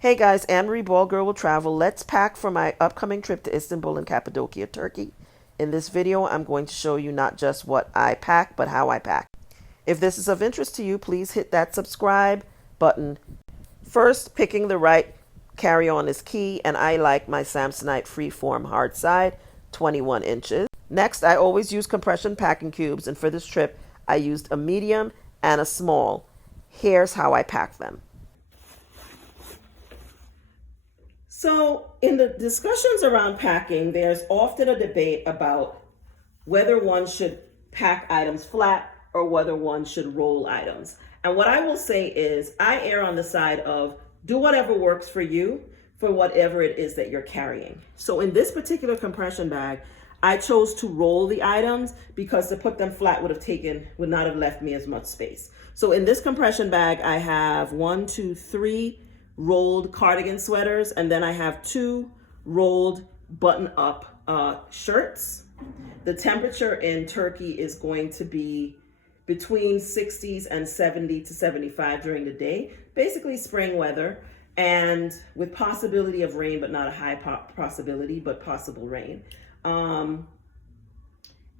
Hey guys, Anne-Marie BaldGirlWillTravel. Let's pack for my upcoming trip to Istanbul and Cappadocia, Turkey. In this video, I'm going to show you not just what I pack, but how I pack. If this is of interest to you, please hit that subscribe button. First, picking the right carry-on is key, and I like my Samsonite Freeform hard side, 21 inches. Next, I always use compression packing cubes, and for this trip, I used a medium and a small. Here's how I pack them. So in the discussions around packing, there's often a debate about whether one should pack items flat or whether one should roll items. And what I will say is I err on the side of do whatever works for you for whatever it is that you're carrying. So in this particular compression bag, I chose to roll the items because to put them flat would not have left me as much space. So in this compression bag, I have 3 rolled cardigan sweaters, and then I have 2 rolled button-up shirts. The temperature in Turkey is going to be between 60s and 70 to 75 during the day, basically spring weather, and with possibility of rain, but not a high possibility, but possible rain.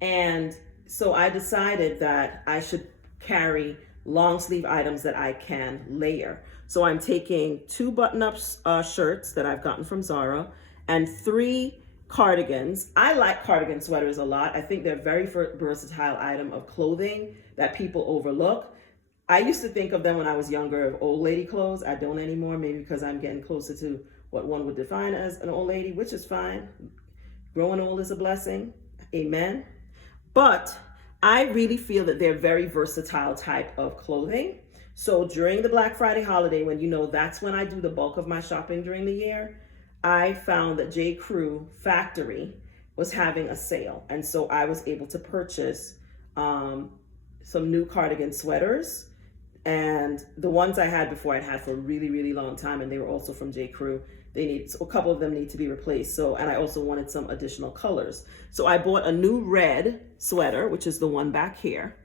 And so I decided that I should carry long sleeve items that I can layer. So I'm taking 2 button-up shirts that I've gotten from Zara and 3 cardigans. I like cardigan sweaters a lot. I think they're a very versatile item of clothing that people overlook. I used to think of them when I was younger of old lady clothes. I don't anymore, maybe because I'm getting closer to what one would define as an old lady, which is fine. Growing old is a blessing. Amen. But I really feel that they're very versatile type of clothing. So during the Black Friday holiday, when that's when I do the bulk of my shopping during the year, I found that J. Crew Factory was having a sale. And so I was able to purchase some new cardigan sweaters. And the ones I had before I'd had for a really, really long time, and they were also from J. Crew. A couple of them need to be replaced. And I also wanted some additional colors. So I bought a new red sweater, which is the one back here.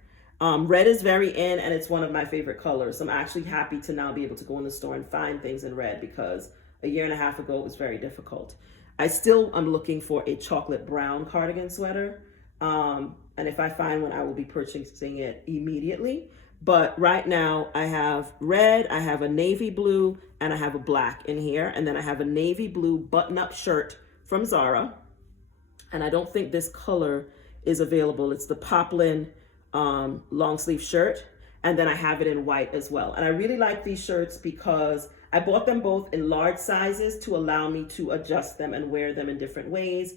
Red is very in, and it's one of my favorite colors. I'm actually happy to now be able to go in the store and find things in red because a year and a half ago it was very difficult. I still am looking for a chocolate brown cardigan sweater. And if I find one, I will be purchasing it immediately. But right now I have red, I have a navy blue, and I have a black in here. And then I have a navy blue button-up shirt from Zara. And I don't think this color is available. It's the poplin long sleeve shirt. And then I have it in white as well. And I really like these shirts because I bought them both in large sizes to allow me to adjust them and wear them in different ways.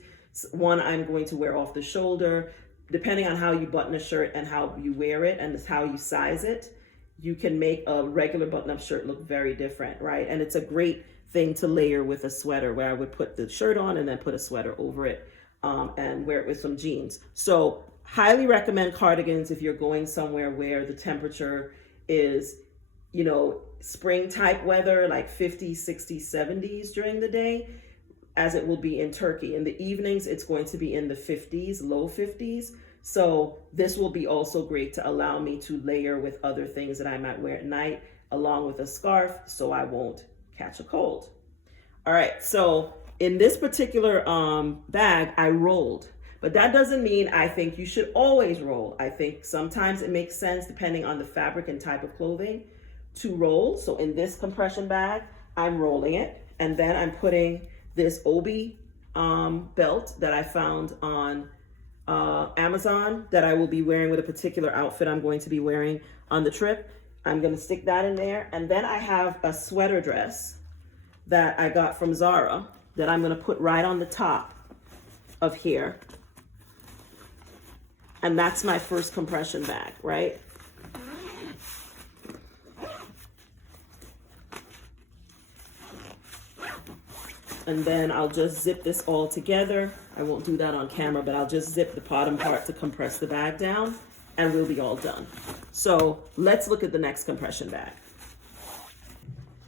One I'm going to wear off the shoulder. Depending on how you button a shirt and how you wear it and how you size it, you can make a regular button-up shirt look very different, right? And it's a great thing to layer with a sweater where I would put the shirt on and then put a sweater over it and wear it with some jeans. So highly recommend cardigans if you're going somewhere where the temperature is, spring type weather, like 50s, 60s, 70s during the day, as it will be in Turkey. In the evenings, it's going to be in the 50s, low 50s. So this will be also great to allow me to layer with other things that I might wear at night, along with a scarf, so I won't catch a cold. All right, so in this particular bag, I rolled. But that doesn't mean I think you should always roll. I think sometimes it makes sense, depending on the fabric and type of clothing, to roll. So in this compression bag, I'm rolling it. And then I'm putting this Obi belt that I found on Amazon that I will be wearing with a particular outfit I'm going to be wearing on the trip. I'm going to stick that in there. And then I have a sweater dress that I got from Zara that I'm going to put right on the top of here. And that's my first compression bag, right? And then I'll just zip this all together. I won't do that on camera, but I'll just zip the bottom part to compress the bag down and we'll be all done. So let's look at the next compression bag.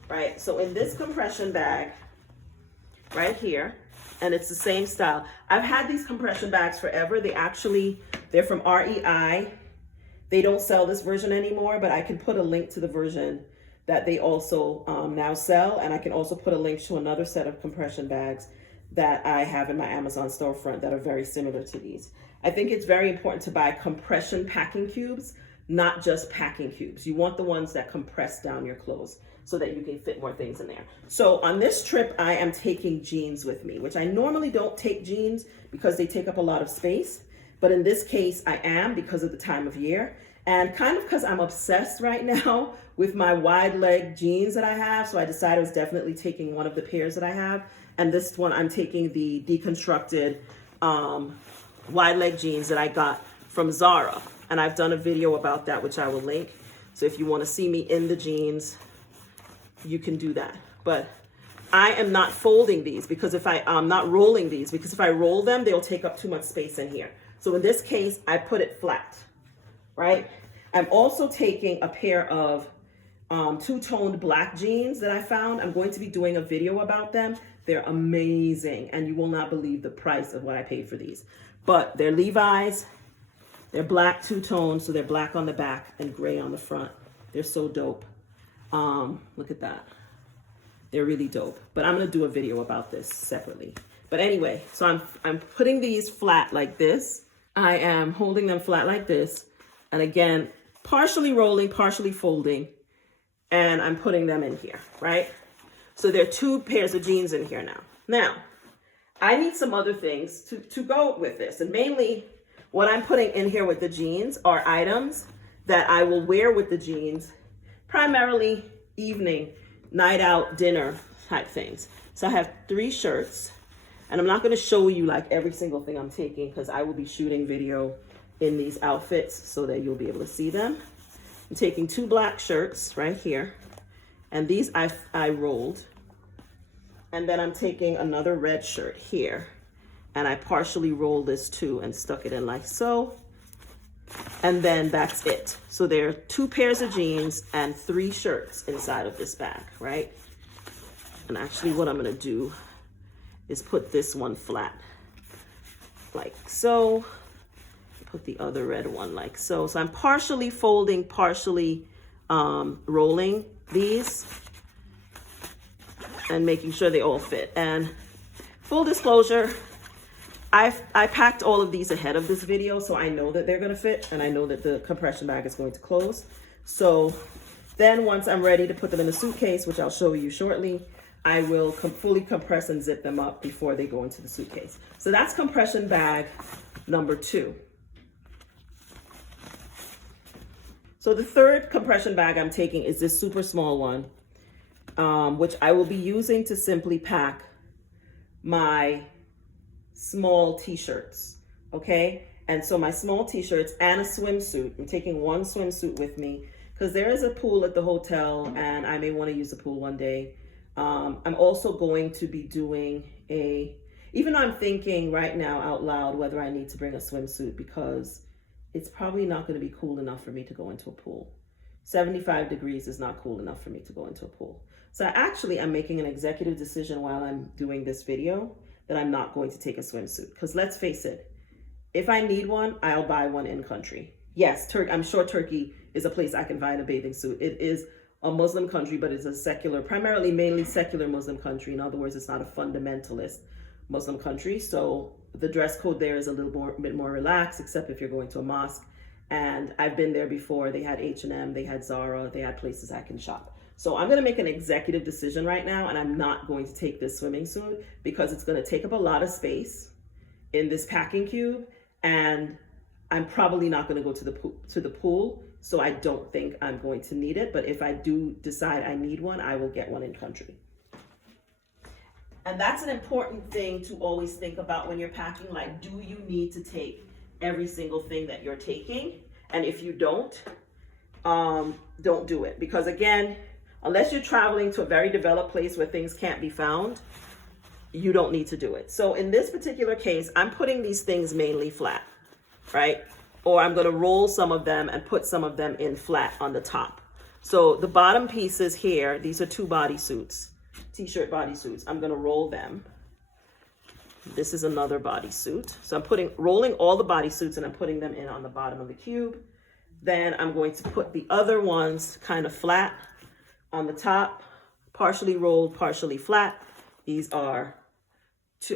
Right, so in this compression bag, right here, and it's the same style. I've had these compression bags forever. They're from REI. They don't sell this version anymore, but I can put a link to the version that they also now sell. And I can also put a link to another set of compression bags that I have in my Amazon storefront that are very similar to these. I think it's very important to buy compression packing cubes, not just packing cubes. You want the ones that compress down your clothes so that you can fit more things in there. So on this trip, I am taking jeans with me, which I normally don't take jeans because they take up a lot of space. But in this case, I am because of the time of year. And kind of because I'm obsessed right now with my wide leg jeans that I have. So I decided I was definitely taking one of the pairs that I have. And this one, I'm taking the deconstructed wide leg jeans that I got from Zara. And I've done a video about that, which I will link. So if you want to see me in the jeans, you can do that. But I am not folding these because I'm not rolling these, because if I roll them, they'll take up too much space in here. So in this case, I put it flat, right? I'm also taking a pair of two-toned black jeans that I found. I'm going to be doing a video about them. They're amazing, and you will not believe the price of what I paid for these. But they're Levi's. They're black two-tone, so they're black on the back and gray on the front. They're so dope. Look at that. They're really dope. But I'm gonna do a video about this separately. But anyway, so I'm putting these flat like this. I am holding them flat like this. And again, partially rolling, partially folding. And I'm putting them in here, right? So there are two pairs of jeans in here now. Now, I need some other things to go with this. And mainly, what I'm putting in here with the jeans are items that I will wear with the jeans, primarily evening, night out, dinner type things. So I have 3 shirts, and I'm not going to show you like every single thing I'm taking because I will be shooting video in these outfits so that you'll be able to see them. I'm taking 2 black shirts right here, and these I rolled. And then I'm taking another red shirt here, and I partially rolled this too and stuck it in like so. And then that's it. So there are 2 pairs of jeans and 3 shirts inside of this bag, right? And actually what I'm gonna do is put this one flat like so. Put the other red one like so. So I'm partially folding, partially rolling these and making sure they all fit. And full disclosure, I packed all of these ahead of this video, so I know that they're gonna fit, and I know that the compression bag is going to close. So then once I'm ready to put them in the suitcase, which I'll show you shortly, I will fully compress and zip them up before they go into the suitcase. So that's compression bag number 2. So the third compression bag I'm taking is this super small one, which I will be using to simply pack my small t-shirts, okay? And so my small t-shirts and a swimsuit. I'm taking 1 swimsuit with me because there is a pool at the hotel and I may want to use the pool one day. I'm also going to be doing even though I'm thinking right now out loud whether I need to bring a swimsuit because it's probably not going to be cool enough for me to go into a pool. 75 degrees is not cool enough for me to go into a pool. So actually I'm making an executive decision while I'm doing this video that I'm not going to take a swimsuit. Because let's face it, if I need one, I'll buy one in country. Yes, I'm sure Turkey is a place I can find a bathing suit. It is a Muslim country, but it's a secular, mainly secular Muslim country. In other words, it's not a fundamentalist Muslim country. So the dress code there is a bit more relaxed, except if you're going to a mosque. And I've been there before. They had H&M, they had Zara, they had places I can shop. So I'm gonna make an executive decision right now, and I'm not going to take this swimming suit because it's gonna take up a lot of space in this packing cube, and I'm probably not gonna go to the pool, so I don't think I'm going to need it. But if I do decide I need one, I will get one in country. And that's an important thing to always think about when you're packing. Like, do you need to take every single thing that you're taking? And if you don't do it. Because again, unless you're traveling to a very developed place where things can't be found, you don't need to do it. So in this particular case, I'm putting these things mainly flat, right? Or I'm gonna roll some of them and put some of them in flat on the top. So the bottom pieces here, these are 2 bodysuits, t-shirt bodysuits. I'm gonna roll them. This is another bodysuit. So I'm rolling all the bodysuits and I'm putting them in on the bottom of the cube. Then I'm going to put the other ones kind of flat On the top, partially rolled, partially flat. These are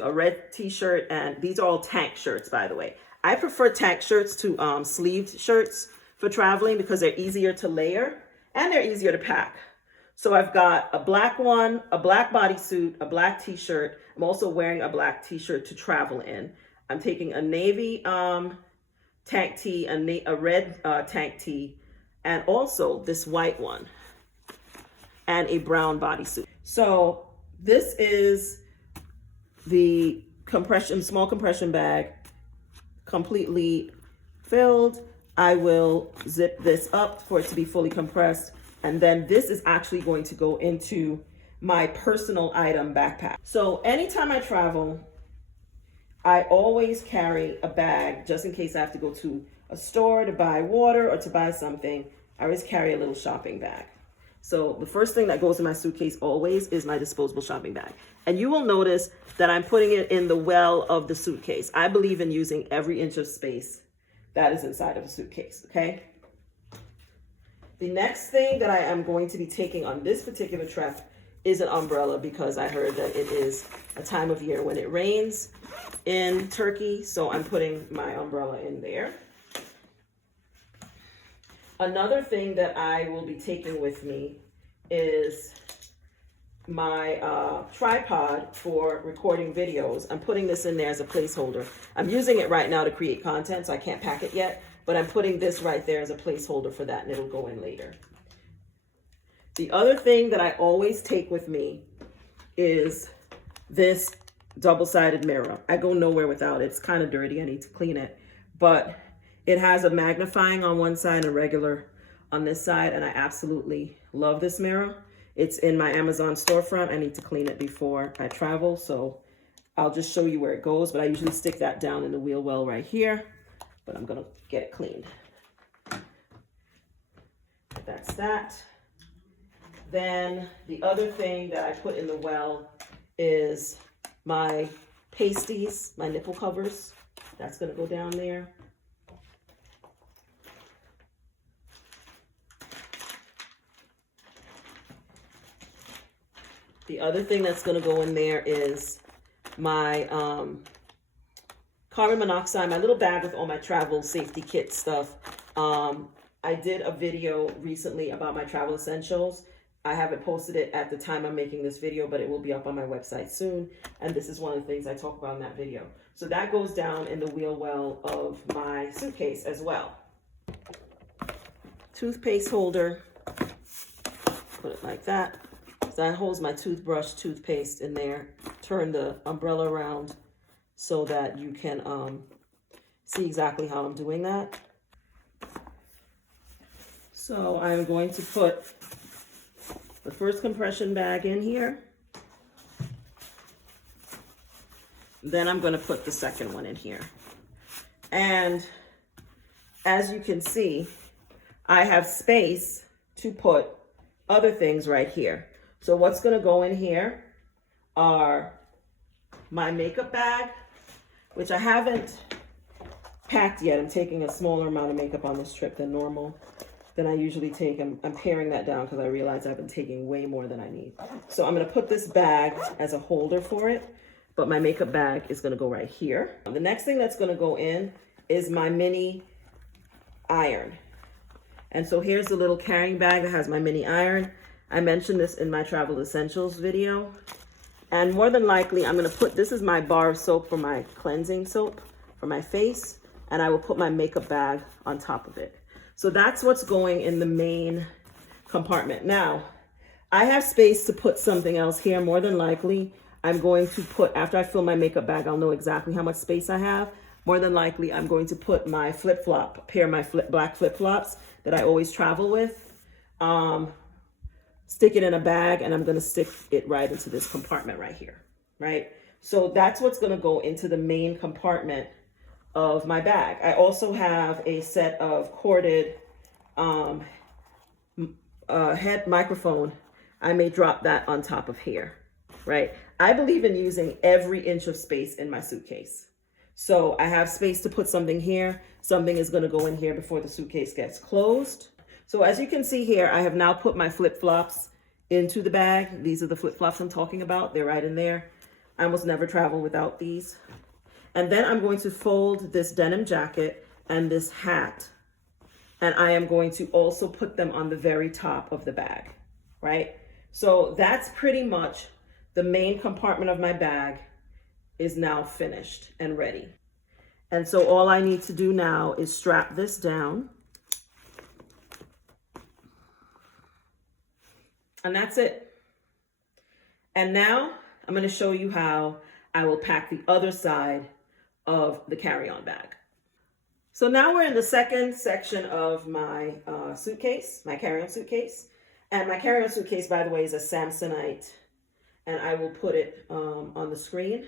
a red t-shirt, and these are all tank shirts, by the way. I prefer tank shirts to sleeved shirts for traveling because they're easier to layer and they're easier to pack. So I've got a black one, a black bodysuit, a black t-shirt. I'm also wearing a black t-shirt to travel in. I'm taking a navy tank tee, a red tank tee, and also this white one, and a brown bodysuit. So this is the small compression bag, completely filled. I will zip this up for it to be fully compressed. And then this is actually going to go into my personal item backpack. So anytime I travel, I always carry a bag just in case I have to go to a store to buy water or to buy something. I always carry a little shopping bag. So the first thing that goes in my suitcase always is my disposable shopping bag. And you will notice that I'm putting it in the well of the suitcase. I believe in using every inch of space that is inside of a suitcase, okay? The next thing that I am going to be taking on this particular trip is an umbrella, because I heard that it is a time of year when it rains in Turkey. So I'm putting my umbrella in there. Another thing that I will be taking with me is my tripod for recording videos. I'm putting this in there as a placeholder. I'm using it right now to create content, so I can't pack it yet, but I'm putting this right there as a placeholder for that, and it'll go in later. The other thing that I always take with me is this double-sided mirror. I go nowhere without it. It's kind of dirty. I need to clean it, but it has a magnifying on one side and regular on this side, and I absolutely love this mirror. It's in my Amazon storefront. I need to clean it before I travel, so I'll just show you where it goes, but I usually stick that down in the wheel well right here, but I'm gonna get it cleaned. That's that. Then the other thing that I put in the well is my pasties, my nipple covers. That's gonna go down there. The other thing that's going to go in there is my carbon monoxide, my little bag with all my travel safety kit stuff. I did a video recently about my travel essentials. I haven't posted it at the time I'm making this video, but it will be up on my website soon. And this is one of the things I talk about in that video. So that goes down in the wheel well of my suitcase as well. Toothpaste holder, put it like that. So that holds my toothbrush, toothpaste in there. Turn the umbrella around so that you can see exactly how I'm doing that. So I'm going to put the first compression bag in here. Then I'm going to put the second one in here. And as you can see, I have space to put other things right here. So what's going to go in here are my makeup bag, which I haven't packed yet. I'm taking a smaller amount of makeup on this trip than normal, than I usually take. I'm paring that down because I realize I've been taking way more than I need. So I'm going to put this bag as a holder for it, but my makeup bag is going to go right here. The next thing that's going to go in is my mini iron. And so here's the little carrying bag that has my mini iron. I mentioned this in my travel essentials video. And more than likely, I'm going to put, this is my bar of soap for my cleansing soap for my face. And I will put my makeup bag on top of it. So that's what's going in the main compartment. Now, I have space to put something else here. More than likely, I'm going to put, after I fill my makeup bag, I'll know exactly how much space I have. More than likely, I'm going to put my flip-flop, pair of my black flip-flops that I always travel with. Stick it in a bag, and I'm going to stick it right into this compartment right here, right? So that's what's going to go into the main compartment of my bag. I also have a set of corded head microphone. I may drop that on top of here, right? I believe in using every inch of space in my suitcase. So I have space to put something here. Something is going to go in here before the suitcase gets closed. So as you can see here, I have now put my flip-flops into the bag. These are the flip-flops I'm talking about. They're right in there. I almost never travel without these. And then I'm going to fold this denim jacket and this hat. And I am going to also put them on the very top of the bag, right? So that's pretty much the main compartment of my bag is now finished and ready. And so all I need to do now is strap this down. And that's it. And now I'm going to show you how I will pack the other side of the carry-on bag. So now we're in the second section of my suitcase, my carry-on suitcase. And my carry-on suitcase, by the way, is a Samsonite. And I will put it on the screen,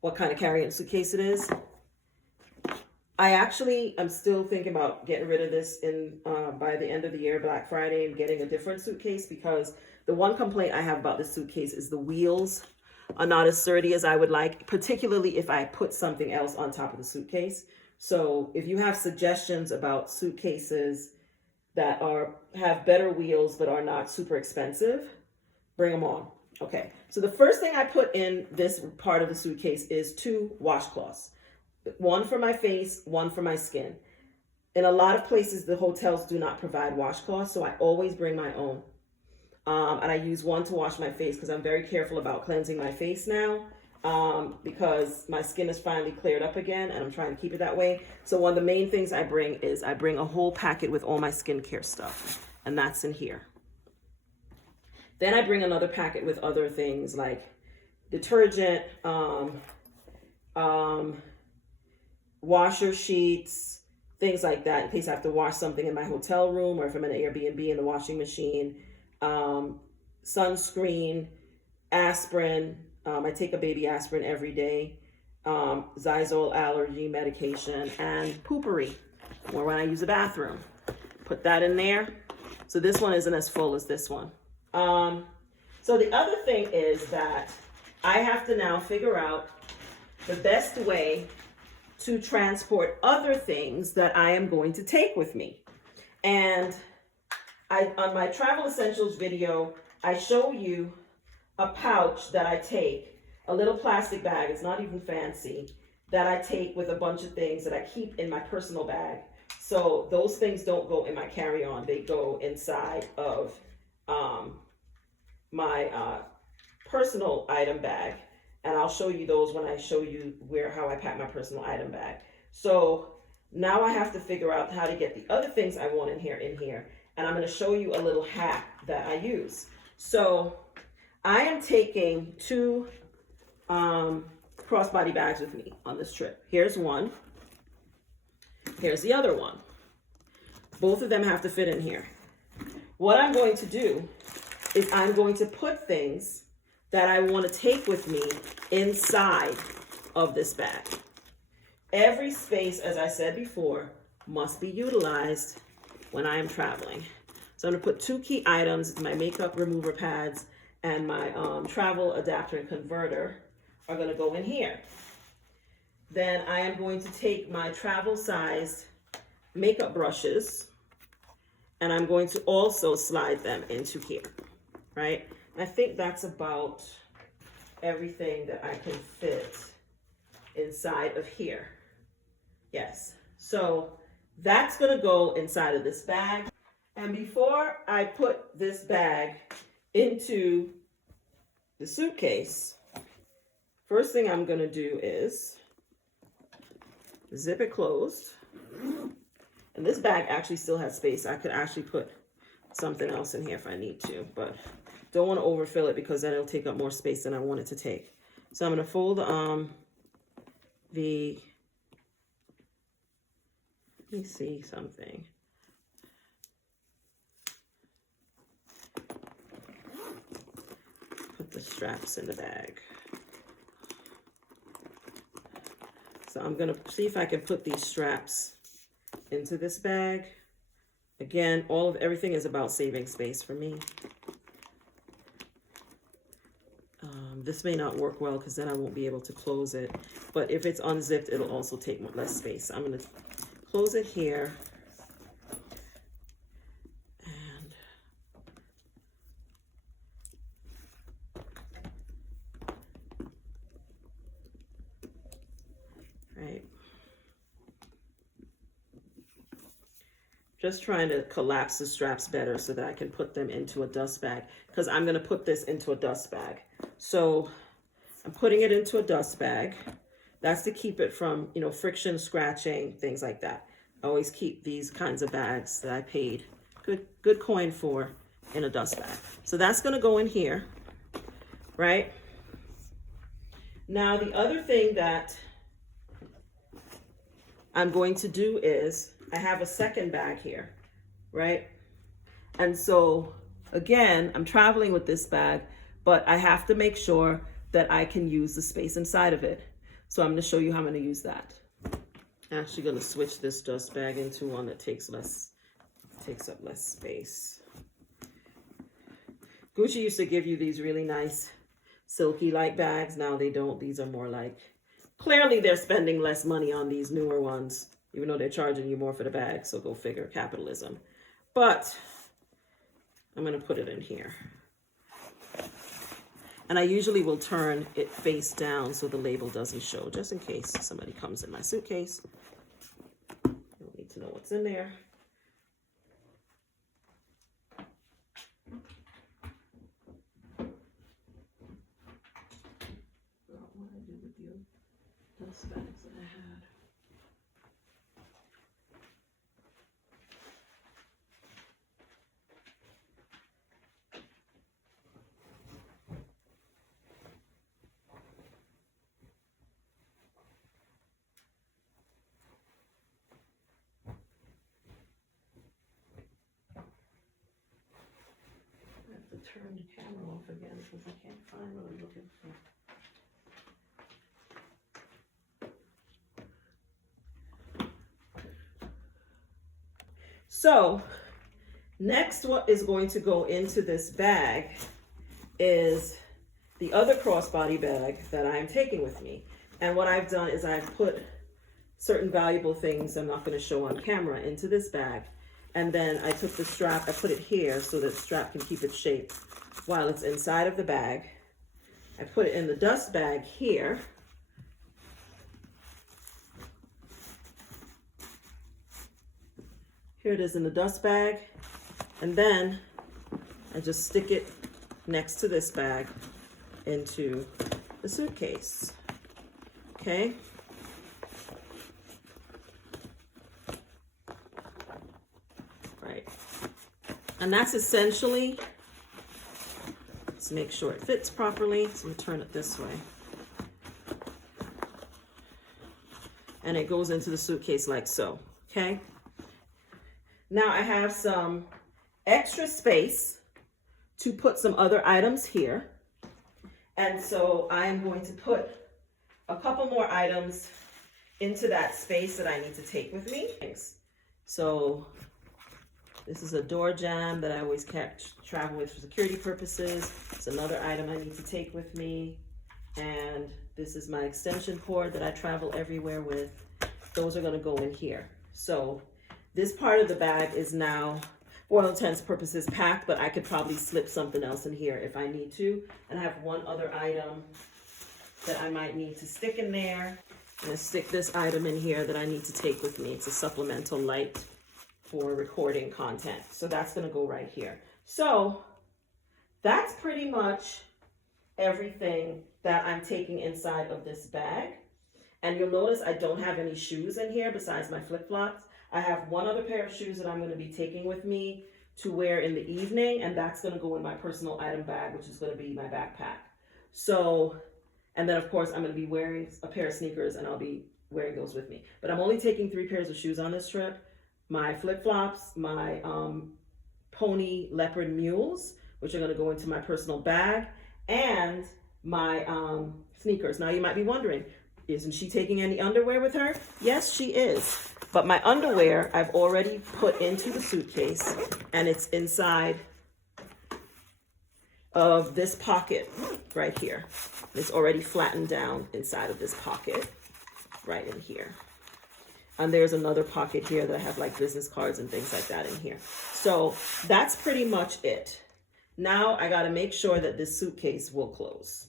what kind of carry-on suitcase it is. I'm still thinking about getting rid of this by the end of the year, Black Friday, and getting a different suitcase, because the one complaint I have about this suitcase is the wheels are not as sturdy as I would like, particularly if I put something else on top of the suitcase. So if you have suggestions about suitcases that have better wheels but are not super expensive, bring them on. Okay, so the first thing I put in this part of the suitcase is 2 washcloths. One for my face, one for my skin. In a lot of places, the hotels do not provide washcloths, so I always bring my own. And I use one to wash my face because I'm very careful about cleansing my face now, because my skin is finally cleared up again and I'm trying to keep it that way. So one of the main things I bring is I bring a whole packet with all my skincare stuff, and that's in here. Then I bring another packet with other things like detergent, washer sheets, things like that, in case I have to wash something in my hotel room, or if I'm in an Airbnb in the washing machine, sunscreen, aspirin. I take a baby aspirin every day, Zysol allergy medication, and poopery, or when I use the bathroom. Put that in there. So this one isn't as full as this one. So the other thing is that I have to now figure out the best way to transport other things that I am going to take with me. And on my travel essentials video, I show you a pouch that I take, a little plastic bag, it's not even fancy, that I take with a bunch of things that I keep in my personal bag. So those things don't go in my carry-on, they go inside of my personal item bag. And I'll show you those when I show you how I pack my personal item bag. So now I have to figure out how to get the other things I want in here. And I'm going to show you a little hack that I use. So I am taking 2 crossbody bags with me on this trip. Here's one. Here's the other one. Both of them have to fit in here. What I'm going to do is I'm going to put things that I want to take with me inside of this bag. Every space, as I said before, must be utilized when I am traveling. So I'm going to put 2 key items, my makeup remover pads and my travel adapter and converter are going to go in here. Then I am going to take my travel sized makeup brushes and I'm going to also slide them into here, right? I think that's about everything that I can fit inside of here. Yes, so that's gonna go inside of this bag. And before I put this bag into the suitcase, first thing I'm gonna do is zip it closed. And this bag actually still has space. I could actually put something else in here if I need to, but don't want to overfill it because then it'll take up more space than I want it to take. So I'm going to fold let me see something. Put the straps in the bag. So I'm going to see if I can put these straps into this bag. Again, everything is about saving space for me. This may not work well because then I won't be able to close it. But if it's unzipped, it'll also take less space. So I'm going to close it here. And Just trying to collapse the straps better so that I can put them into a dust bag, because I'm going to put this into a dust bag. So I'm putting it into a dust bag. That's to keep it from, you know, friction, scratching, things like that. I always keep these kinds of bags that I paid good coin for in a dust bag. So that's going to go in here, right? Now, the other thing that I'm going to do is I have a second bag here, right? And so again, I'm traveling with this bag, but I have to make sure that I can use the space inside of it. So I'm going to show you how I'm going to use that. I'm actually going to switch this dust bag into one that takes up less space. Gucci used to give you these really nice silky light bags. Now they don't. These are more like, clearly they're spending less money on these newer ones, even though they're charging you more for the bag. So go figure, capitalism. But I'm going to put it in here. And I usually will turn it face down so the label doesn't show, just in case somebody comes in my suitcase. You don't need to know what's in there. What did I do with the dust bags that I had? Turn the camera off again because I can't find what I'm looking for. So next, what is going to go into this bag is the other crossbody bag that I'm taking with me. And what I've done is I've put certain valuable things I'm not going to show on camera into this bag. And then I took the strap, I put it here so that the strap can keep its shape while it's inside of the bag. I put it in the dust bag here. Here it is in the dust bag. And then I just stick it next to this bag into the suitcase. Okay. Right. And that's essentially, let's make sure it fits properly. So I'm gonna turn it this way. And it goes into the suitcase like so, okay? Now I have some extra space to put some other items here. And so I am going to put a couple more items into that space that I need to take with me. So this is a door jamb that I always travel with for security purposes. It's another item I need to take with me. And this is my extension cord that I travel everywhere with. Those are going to go in here. So this part of the bag is now, for all intents and purposes, packed, but I could probably slip something else in here if I need to. And I have one other item that I might need to stick in there. I'm going to stick this item in here that I need to take with me. It's a supplemental light for recording content. So that's going to go right here. So that's pretty much everything that I'm taking inside of this bag. And you'll notice I don't have any shoes in here besides my flip-flops. I have one other pair of shoes that I'm going to be taking with me to wear in the evening, and that's going to go in my personal item bag, which is going to be my backpack. So, and then of course I'm going to be wearing a pair of sneakers, and I'll be wearing those with me. But I'm only taking 3 pairs of shoes on this trip. My flip-flops, my pony leopard mules, which are going to go into my personal bag, and my sneakers. Now you might be wondering, isn't she taking any underwear with her? Yes, she is. But my underwear I've already put into the suitcase, and it's inside of this pocket right here. It's already flattened down inside of this pocket right in here. And there's another pocket here that I have like business cards and things like that in here. So that's pretty much it. Now I got to make sure that this suitcase will close.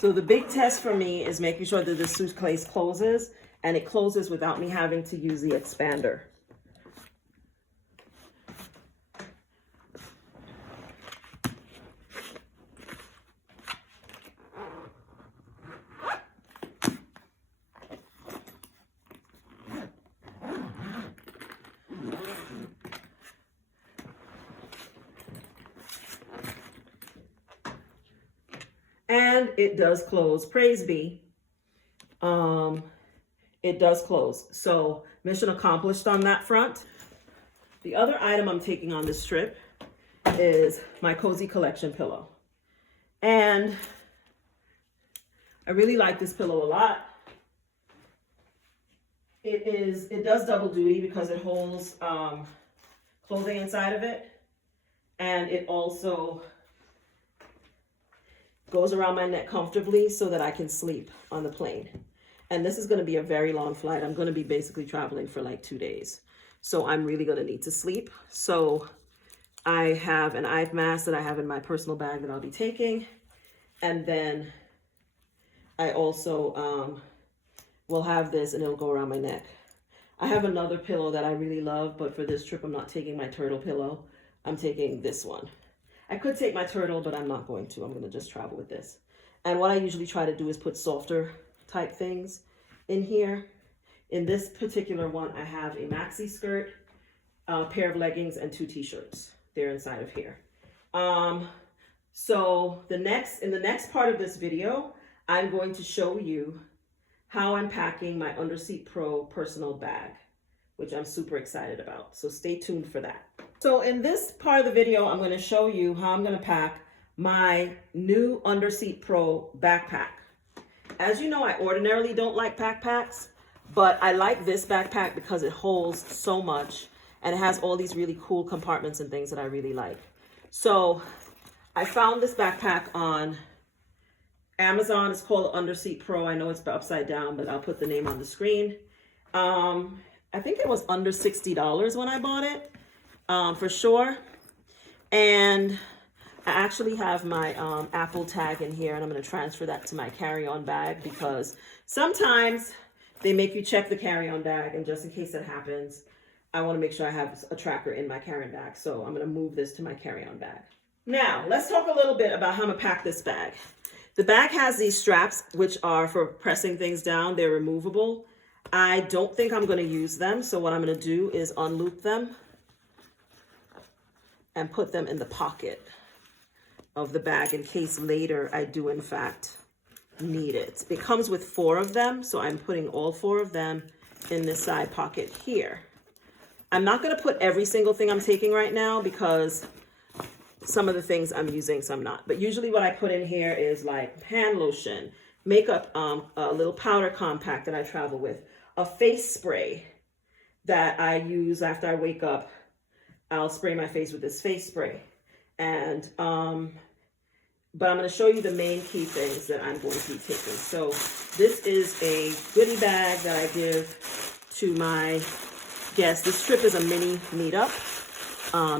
So the big test for me is making sure that the suitcase closes, and it closes without me having to use the expander. And it does close, praise be. It does close. So mission accomplished on that front. The other item I'm taking on this trip is my Cozy Collection pillow. And I really like this pillow a lot. It does double duty because it holds clothing inside of it. And it also goes around my neck comfortably so that I can sleep on the plane. And this is going to be a very long flight. I'm going to be basically traveling for like 2 days. So I'm really going to need to sleep. So I have an eye mask that I have in my personal bag that I'll be taking. And then I also will have this and it'll go around my neck. I have another pillow that I really love, but for this trip, I'm not taking my turtle pillow. I'm taking this one. I could take my turtle, but I'm not going to. I'm going to just travel with this. And what I usually try to do is put softer type things in here. In this particular one, I have a maxi skirt, a pair of leggings, and 2 t-shirts. They're inside of here. So in the next part of this video, I'm going to show you how I'm packing my Underseat Pro personal bag, which I'm super excited about. So stay tuned for that. So in this part of the video, I'm going to show you how I'm going to pack my new Underseat Pro backpack. As you know, I ordinarily don't like backpacks, but I like this backpack because it holds so much and it has all these really cool compartments and things that I really like. So I found this backpack on Amazon. It's called Underseat Pro. I know it's upside down, but I'll put the name on the screen. I think it was under $60 when I bought it, for sure. And I actually have my Apple tag in here, and I'm going to transfer that to my carry-on bag because sometimes they make you check the carry-on bag, and just in case that happens, I want to make sure I have a tracker in my carry-on bag. So I'm going to move this to my carry-on bag. Now, let's talk a little bit about how I'm going to pack this bag. The bag has these straps, which are for pressing things down. They're removable. I don't think I'm going to use them. So what I'm going to do is unloop them and put them in the pocket of the bag in case later I do in fact need it. It comes with 4 of them, so I'm putting all 4 of them in this side pocket here. I'm not going to put every single thing I'm taking right now because some of the things I'm using, some not. But usually what I put in here is like hand lotion, makeup, a little powder compact that I travel with, a face spray that I use after I wake up. I'll spray my face with this face spray. And, but I'm going to show you the main key things that I'm going to be taking. So this is a goodie bag that I give to my guests. This trip is a mini meetup.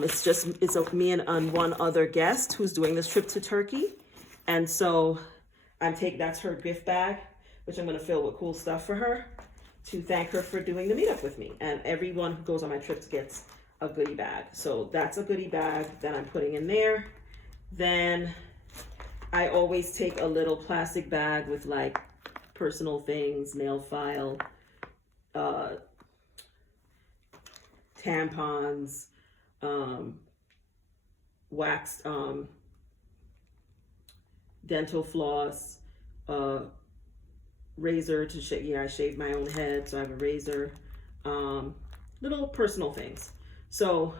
It's me and one other guest who's doing this trip to Turkey. And so that's her gift bag, which I'm going to fill with cool stuff for her to thank her for doing the meetup with me. And everyone who goes on my trips gets a goodie bag. So that's a goodie bag that I'm putting in there. Then I always take a little plastic bag with like personal things, nail file, tampons, waxed dental floss, razor to shave. Yeah, I shave my own head, so I have a razor. Little personal things. So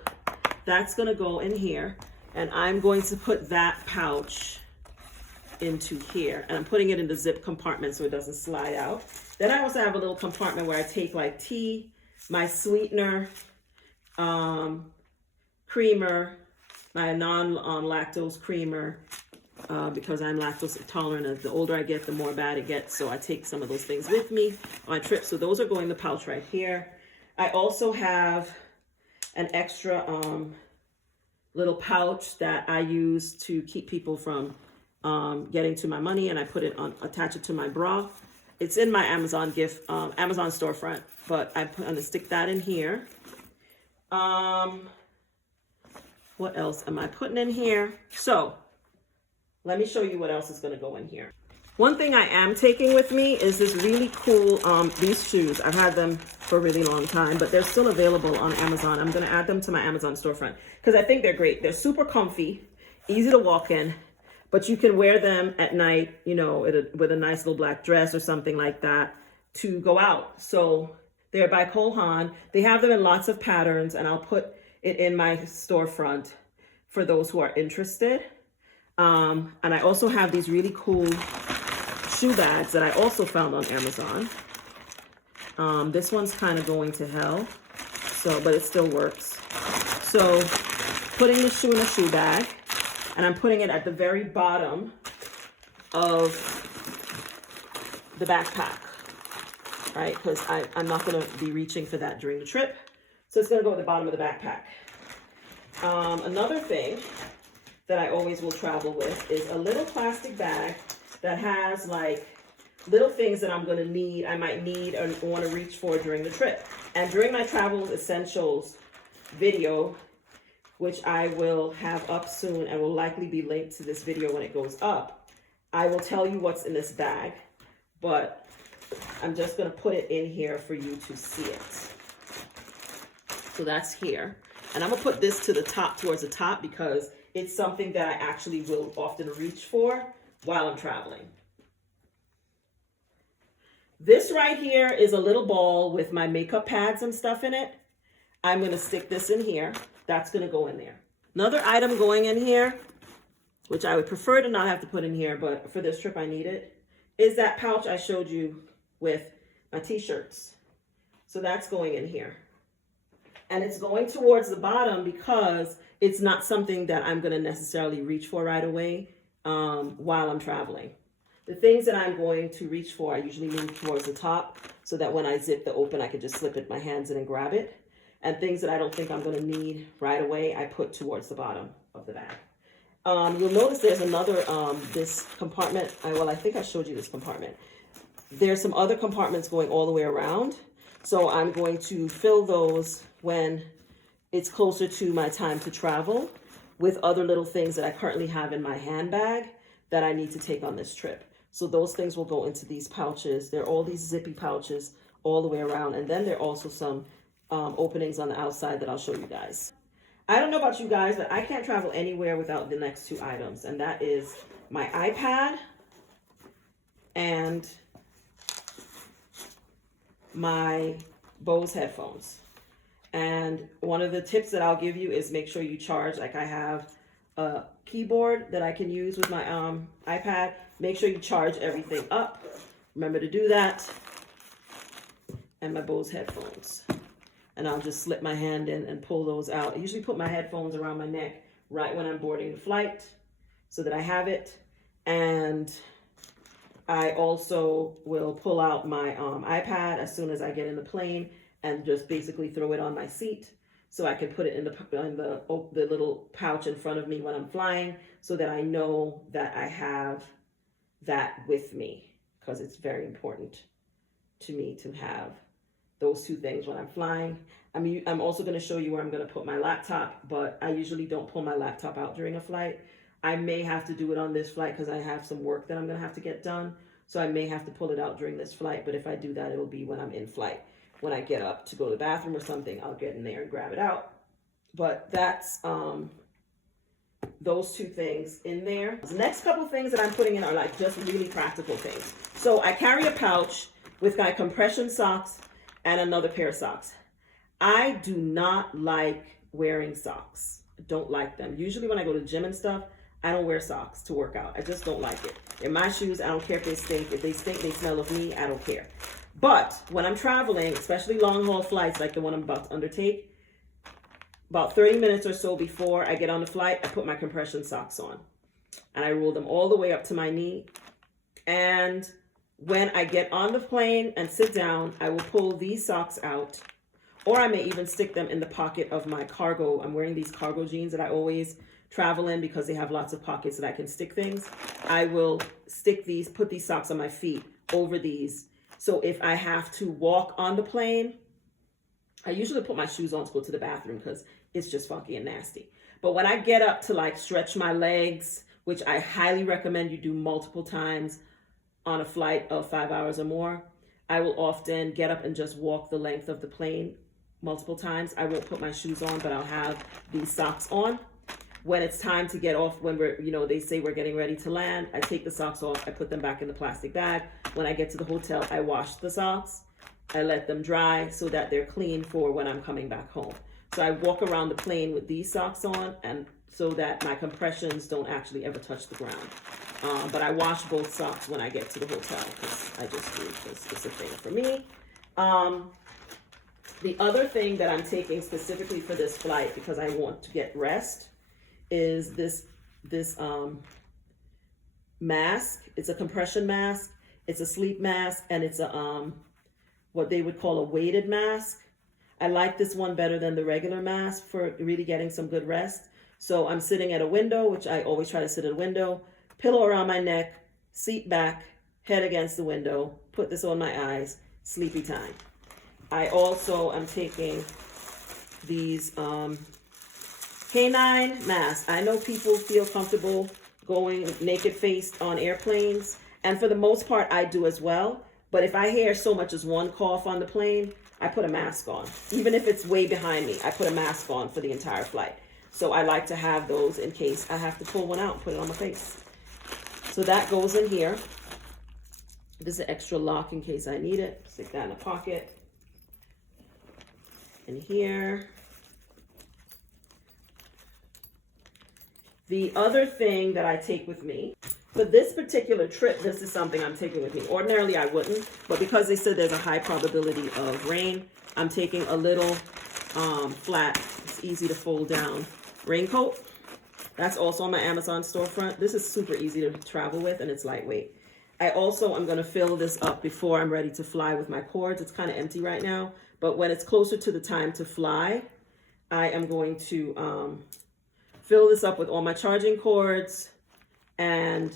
that's gonna go in here, and I'm going to put that pouch into here, and I'm putting it in the zip compartment so it doesn't slide out. Then I also have a little compartment where I take like tea, my sweetener, creamer, my non-lactose creamer, because I'm lactose intolerant. As the older I get, the more bad it gets. So I take some of those things with me on my trip. So those are going in the pouch right here. I also have an extra little pouch that I use to keep people from getting to my money, and I put it on, attach it to my bra. It's in my Amazon Amazon storefront, but I'm going to stick that in here. What else am I putting in here? So let me show you what else is going to go in here. One thing I am taking with me is this really cool, these shoes. I've had them for a really long time, but they're still available on Amazon. I'm going to add them to my Amazon storefront because I think they're great. They're super comfy, easy to walk in, but you can wear them at night, you know, with a nice little black dress or something like that to go out. So they're by Cole Haan. They have them in lots of patterns, and I'll put it in my storefront for those who are interested. And I also have these really cool shoe bags that I also found on Amazon. This one's kind of going to hell, but it still works. So putting the shoe in a shoe bag, and I'm putting it at the very bottom of the backpack, right? Because I'm not going to be reaching for that during the trip. So it's going to go at the bottom of the backpack. Another thing that I always will travel with is a little plastic bag that has like little things that I'm going to need, I might need or want to reach for during the trip. And during my travel essentials video, which I will have up soon and will likely be linked to this video when it goes up, I will tell you what's in this bag, but I'm just going to put it in here for you to see it. So that's here. And I'm going to put this to the top, towards the top, because it's something that I actually will often reach for while I'm traveling. This right here is a little ball with my makeup pads and stuff in it. I'm going to stick this in here. That's going to go in there. Another item going in here, which I would prefer to not have to put in here, but for this trip I need it, is that pouch I showed you with my t-shirts. So that's going in here. And it's going towards the bottom because it's not something that I'm going to necessarily reach for right away while I'm traveling. The things that I'm going to reach for, I usually move towards the top so that when I zip the open, I can just slip it my hands in and grab it. And things that I don't think I'm going to need right away, I put towards the bottom of the bag. You'll notice there's another, this compartment. I think I showed you this compartment. There's some other compartments going all the way around. So I'm going to fill those when it's closer to my time to travel with other little things that I currently have in my handbag that I need to take on this trip. So those things will go into these pouches. There are all these zippy pouches all the way around. And then there are also some openings on the outside that I'll show you guys. I don't know about you guys, but I can't travel anywhere without the next two items. And that is my iPad and my Bose headphones. And one of the tips that I'll give you is make sure you charge. Like I have a keyboard that I can use with my iPad. Make sure you charge everything up. Remember to do that. And my Bose headphones. And I'll just slip my hand in and pull those out. I usually put my headphones around my neck right when I'm boarding the flight so that I have it. And I also will pull out my iPad as soon as I get in the plane and just basically throw it on my seat so I can put it in the little pouch in front of me when I'm flying so that I know that I have that with me, because it's very important to me to have those two things when I'm flying. I'm also going to show you where I'm going to put my laptop, but I usually don't pull my laptop out during a flight. I may have to do it on this flight because I have some work that I'm going to have to get done. So I may have to pull it out during this flight, but if I do that, it'll be when I'm in flight. When I get up to go to the bathroom or something, I'll get in there and grab it out. But that's those two things in there. The next couple things that I'm putting in are like just really practical things. So I carry a pouch with my compression socks and another pair of socks. I do not like wearing socks. I don't like them. Usually when I go to the gym and stuff, I don't wear socks to work out. I just don't like it. They're my shoes. I don't care if they stink. If they stink, they smell of me. I don't care. But when I'm traveling, especially long haul flights like the one I'm about to undertake, about 30 minutes or so before I get on the flight, I put my compression socks on. And I roll them all the way up to my knee. And when I get on the plane and sit down, I will pull these socks out. Or I may even stick them in the pocket of my cargo. I'm wearing these cargo jeans that I always travel in because they have lots of pockets that I can stick things, I will put these socks on my feet over these. So if I have to walk on the plane, I usually put my shoes on to go to the bathroom because it's just funky and nasty. But when I get up to like stretch my legs, which I highly recommend you do multiple times on a flight of 5 hours or more, I will often get up and just walk the length of the plane multiple times. I won't put my shoes on, but I'll have these socks on. When it's time to get off, when we're, they say we're getting ready to land, I take the socks off, I put them back in the plastic bag. When I get to the hotel, I wash the socks, I let them dry so that they're clean for when I'm coming back home. So I walk around the plane with these socks on, and so that my compressions don't actually ever touch the ground. But I wash both socks when I get to the hotel because I just do, because it's a thing for me. The other thing that I'm taking specifically for this flight, because I want to get rest, is this mask. It's a compression mask, it's a sleep mask, and it's a what they would call a weighted mask. I like this one better than the regular mask for really getting some good rest. So I'm sitting at a window, which I always try to sit at a window, pillow around my neck, seat back, head against the window, put this on my eyes, sleepy time. I also am taking these canine masks. I know people feel comfortable going naked faced on airplanes, and for the most part I do as well. But if I hear so much as one cough on the plane, I put a mask on. Even if it's way behind me, I put a mask on for the entire flight. So I like to have those in case I have to pull one out and put it on my face. So that goes in here. This is an extra lock in case I need it. Stick that in a pocket. In here. The other thing that I take with me, for this particular trip, this is something I'm taking with me. Ordinarily I wouldn't, but because they said there's a high probability of rain, I'm taking a little flat, it's easy to fold down raincoat. That's also on my Amazon storefront. This is super easy to travel with and it's lightweight. I also am gonna fill this up before I'm ready to fly with my cords. It's kind of empty right now, but when it's closer to the time to fly, I am going to fill this up with all my charging cords and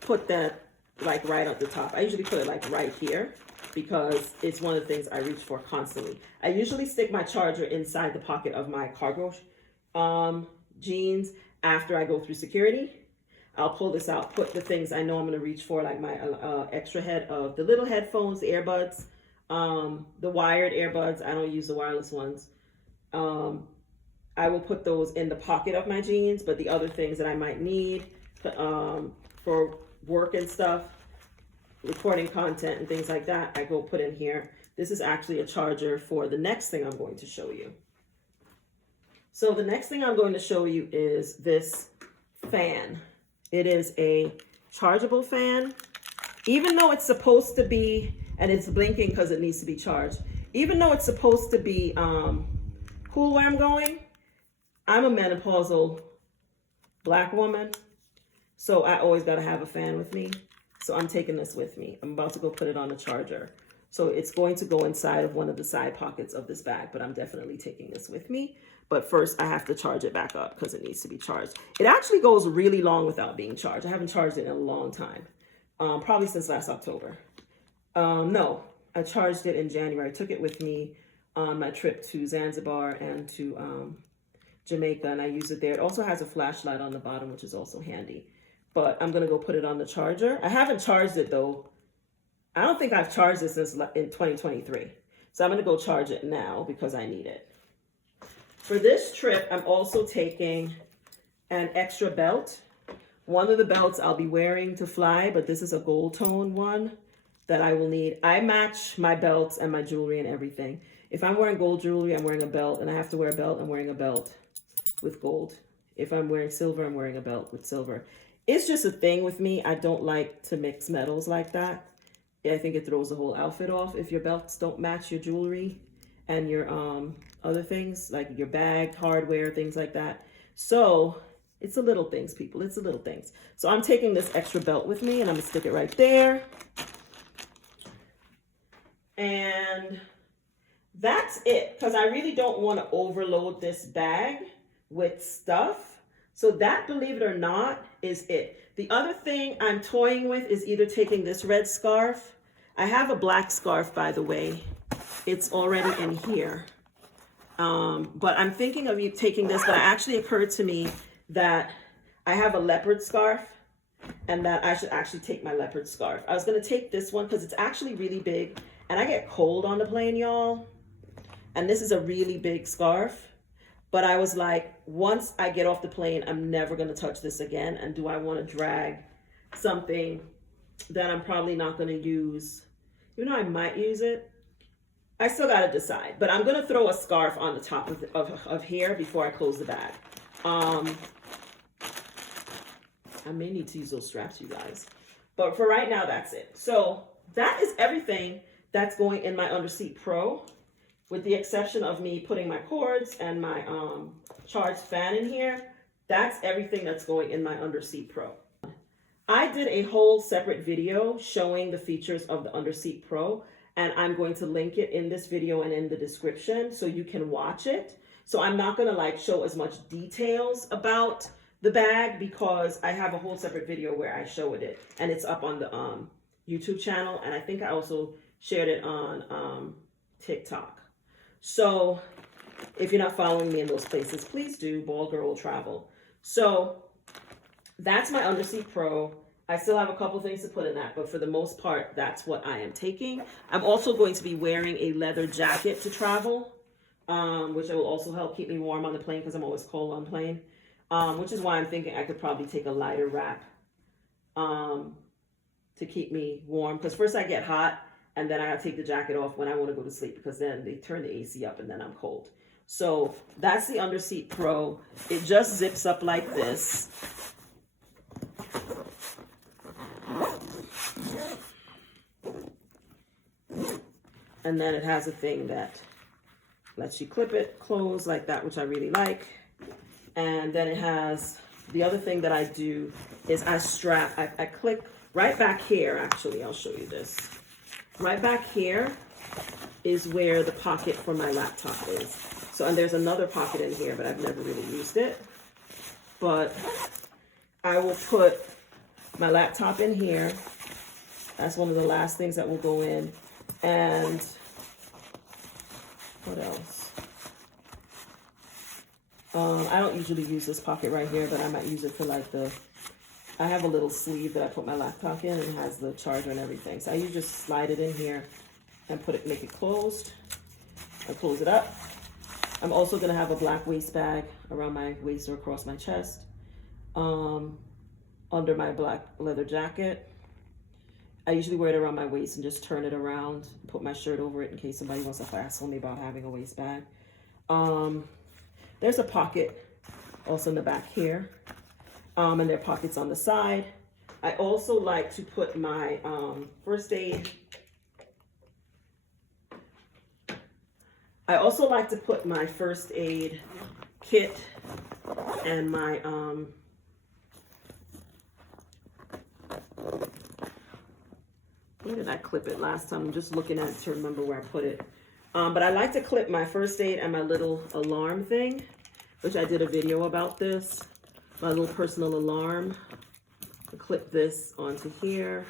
put that like right at the top. I usually put it like right here because it's one of the things I reach for constantly. I usually stick my charger inside the pocket of my cargo jeans after I go through security. I'll pull this out, put the things I know I'm gonna reach for, like my extra head of the little headphones, the earbuds, the wired earbuds. I don't use the wireless ones. I will put those in the pocket of my jeans, but the other things that I might need for work and stuff, recording content and things like that, I go put in here. This is actually a charger for the next thing I'm going to show you. So the next thing I'm going to show you is this fan. It is a chargeable fan. Even though it's supposed to be, and it's blinking because it needs to be charged, even though it's supposed to be cool where I'm going, I'm a menopausal Black woman, so I always got to have a fan with me. So I'm taking this with me. I'm about to go put it on the charger. So it's going to go inside of one of the side pockets of this bag, but I'm definitely taking this with me. But first I have to charge it back up because it needs to be charged. It actually goes really long without being charged. I haven't charged it in a long time, probably since last October. No, I charged it in January. I took it with me on my trip to Zanzibar and to Jamaica, and I use it there. It also has a flashlight on the bottom, which is also handy. But I'm gonna go put it on the charger. I haven't charged it though. I don't think I've charged it since in 2023. So I'm gonna go charge it now because I need it. For this trip, I'm also taking an extra belt. One of the belts I'll be wearing to fly, but this is a gold tone one that I will need. I match my belts and my jewelry and everything. If I'm wearing gold jewelry, I'm wearing a belt, and I have to wear a belt, I'm wearing a belt with gold. If I'm wearing silver, I'm wearing a belt with silver. It's just a thing with me. I don't like to mix metals like that. I think it throws the whole outfit off if your belts don't match your jewelry and your other things, like your bag, hardware, things like that. So it's the little things, people. It's the little things. So I'm taking this extra belt with me, and I'm gonna stick it right there. And that's it, because I really don't want to overload this bag with stuff. So that, believe it or not, is it. The other thing I'm toying with is either taking this red scarf. I have a black scarf, by the way. It's already in here. But I'm thinking of you taking this, but it actually occurred to me that I have a leopard scarf and that I should actually take my leopard scarf. I was gonna take this one because it's actually really big and I get cold on the plane, y'all. And this is a really big scarf. But I was like, once I get off the plane, I'm never gonna touch this again. And do I wanna drag something that I'm probably not gonna use? Even though I might use it, I still gotta decide. But I'm gonna throw a scarf on the top of here before I close the bag. I may need to use those straps, you guys. But for right now, that's it. So that is everything that's going in my Underseat Pro, with the exception of me putting my cords and my charged fan in here. That's everything that's going in my Underseat Pro. I did a whole separate video showing the features of the Underseat Pro, and I'm going to link it in this video and in the description so you can watch it. So I'm not gonna like show as much details about the bag because I have a whole separate video where I show it, and it's up on the YouTube channel, and I think I also shared it on TikTok. So if you're not following me in those places, please do. BaldGirlWillTravel. So that's my Underseat Pro. I still have a couple things to put in that, but for the most part, that's what I am taking. I'm also going to be wearing a leather jacket to travel, which will also help keep me warm on the plane because I'm always cold on plane, which is why I'm thinking I could probably take a lighter wrap to keep me warm. Because first I get hot, and then I gotta take the jacket off when I wanna go to sleep because then they turn the AC up and then I'm cold. So that's the Underseat Pro. It just zips up like this. And then it has a thing that lets you clip it close like that, which I really like. And then it has, the other thing that I do is I strap, I click right back here, actually, I'll show you this. Right back here is where the pocket for my laptop is. So, and there's another pocket in here, but I've never really used it. But I will put my laptop in here. That's one of the last things that will go in. And what else? I don't usually use this pocket right here, but I might use it for like I have a little sleeve that I put my laptop in, and it has the charger and everything. So I usually just slide it in here and make it closed. I close it up. I'm also gonna have a black waist bag around my waist or across my chest, under my black leather jacket. I usually wear it around my waist and just turn it around, put my shirt over it in case somebody wants to hassle me about having a waist bag. There's a pocket also in the back here. And there are pockets on the side. I also like to put my first aid. I also like to put my first aid kit and my where did I clip it last time? I'm just looking at it to remember where I put it. But I like to clip my first aid and my little alarm thing, which I did a video about this. My little personal alarm. I clip this onto here.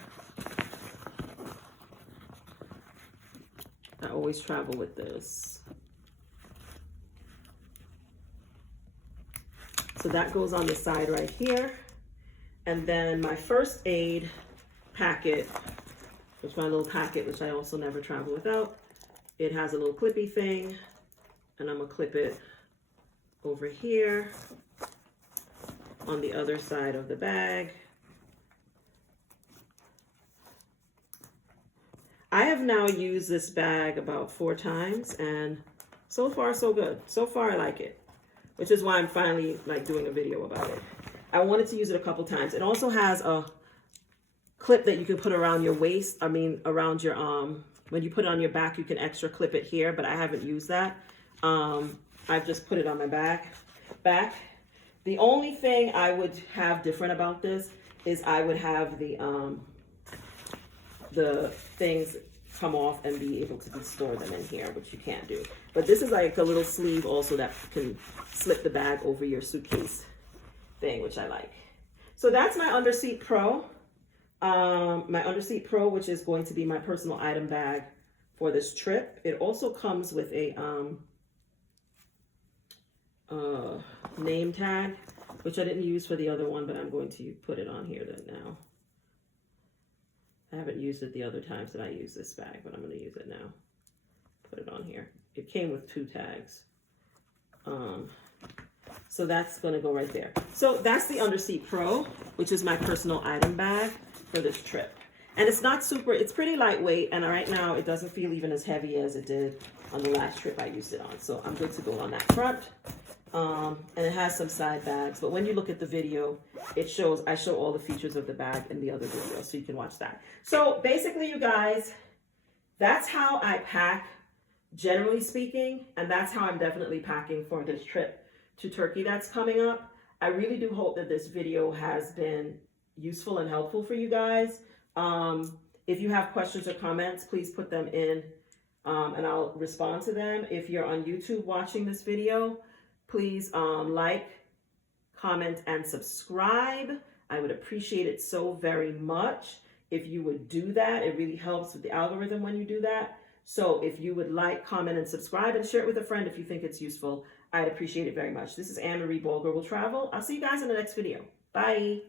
I always travel with this. So that goes on the side right here. And then my first aid packet, which my little packet, which I also never travel without. It has a little clippy thing, and I'm gonna clip it over here on the other side of the bag. I have now used this bag about 4 times, and so far so good. So far I like it, which is why I'm finally like doing a video about it. I wanted to use it a couple times. It also has a clip that you can put around your waist. I mean, around your when you put it on your back, you can extra clip it here, but I haven't used that. I've just put it on my back. The only thing I would have different about this is I would have the things come off and be able to store them in here, which you can't do. But this is like a little sleeve also that can slip the bag over your suitcase thing, which I like. So that's my Underseat Pro. My Underseat Pro, which is going to be my personal item bag for this trip. It also comes with a name tag, which I didn't use for the other one, but I'm going to put it on here now. I haven't used it the other times that I use this bag, but I'm going to use it now. Put it on here. It came with 2 tags. So that's going to go right there. So that's the Underseat Pro, which is my personal item bag for this trip. And it's not super, it's pretty lightweight. And right now it doesn't feel even as heavy as it did on the last trip I used it on. So I'm good to go on that front. And it has some side bags, but when you look at the video, it shows, I show all the features of the bag in the other video, so you can watch that. So basically, you guys, that's how I pack, generally speaking, and that's how I'm definitely packing for this trip to Turkey that's coming up. I really do hope that this video has been useful and helpful for you guys. If you have questions or comments, please put them in, and I'll respond to them. If you're on YouTube watching this video, please like, comment, and subscribe. I would appreciate it so very much if you would do that. It really helps with the algorithm when you do that. So if you would like, comment, and subscribe, and share it with a friend if you think it's useful, I'd appreciate it very much. This is Anne Marie BaldGirlWillTravel. I'll see you guys in the next video. Bye.